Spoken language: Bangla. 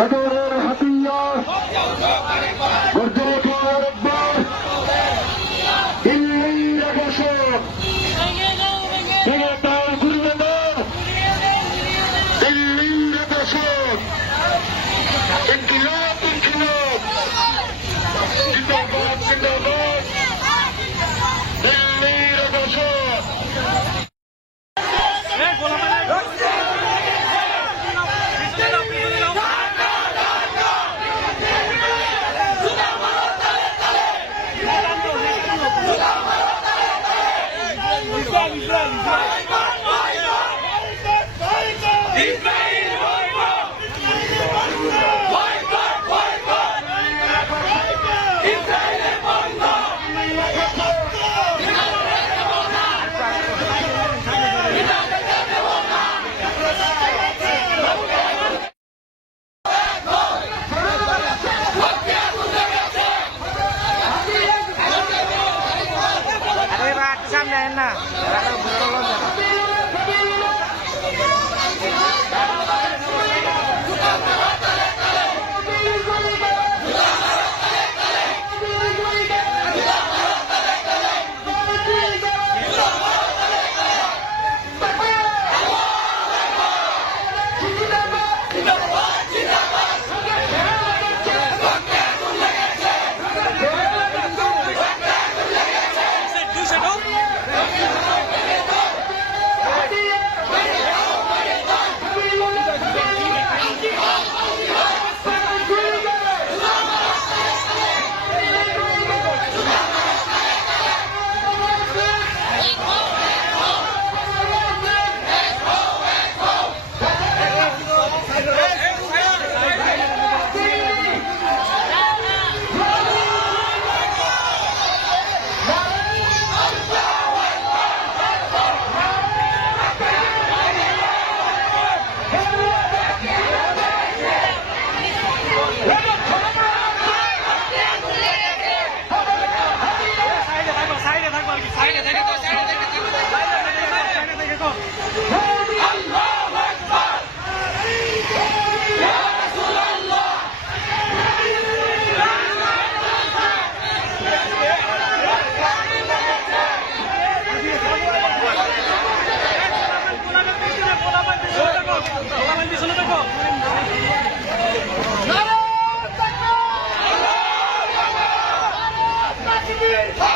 আদরের হাতিয়ার। গর্জে ওঠো আরেকবার দিল্লির আকাশে সামনে না। Yeah.